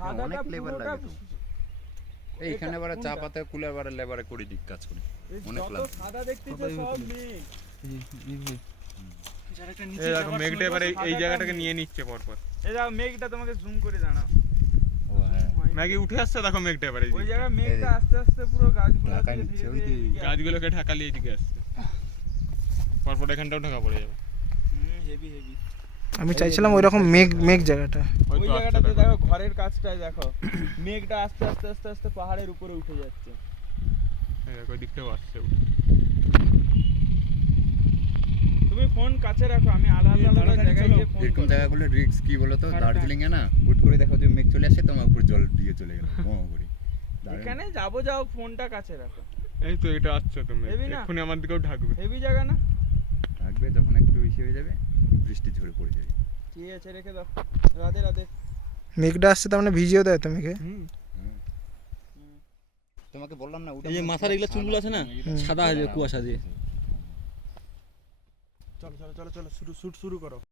সাদাটা অনেক লেবার পুরোটা লাগে তো। এইখানে আবার চা পাতা কুলার বারে লেবারে করে দিক কাজ করে অনেক যত লাভ। সাদা দেখতেছো সব মেঘ। এই দেখো মেঘটা এবারে এই জায়গাটাকে নিয়ে নিচ্ছে পরপর। এই দেখো মেঘটা তোমাকে জুম করে জানাও। ও হ্যাঁ ম্যাগি উঠে আসছে দেখো মেঘটা এবারে ওই জায়গায় মেঘটা আস্তে আস্তে পুরো গাছগুলো ঢাকা দিয়ে নিচ্ছে, ধীরে ওই ধীরে যে এদিকে গাছগুলোকে ঢাকা নিয়ে এদিকে আসছে, পরপর এখানটাও ঢাকা পড়ে যাবে। Heavy heavy. আমি চাইছিলাম ওই রকম মেঘ মেঘ জায়গাটা। ওই হয়তো আসছে জায়গাটাতে দেখো। দেখো ঘরের কাছটায় দেখো মেঘটা আস্তে আস্তে আস্তে আস্তে পাহাড়ের উপরে উঠে যাচ্ছে। এই দেখো ওই দিকটাও আসছে। তুমি ফোন কাছে রাখো, আমি আলাদা আলাদা জায়গায় গিয়ে ফোন এরকম করব। জায়গাগুলো রিস্ক কি বলতো, হ্যাঁ, দার্জিলিং এ না হুট করে দেখো যে মেঘ চলে আসে তোমার উপর জল দিয়ে চলে গেল বোমা করে। এখানে যাবো যাও, ফোনটা কাছে রাখো। এই তো এটা আসছে তুমি, হেবি না? এক্ষুনি আমার দিকেও ঢাকবে। হেভি জায়গা না? থাকবে যখন একটু বেশি হয়ে যাবে বৃষ্টি ঝরে পড়ে যাবে। ঠিক আছে রেখে দাও। রাধে রাধে। মেঘটা আসছে তার মানে ভিজিয়েও দেয় তো মেঘে। তোমাকে বললাম না এই যে মাথার এগুলা চুলগুলো আছে না, সাদা হয়ে যায় কুয়াশা দিয়ে। চলো চলো চলো চলো, শুরু শুরু করো।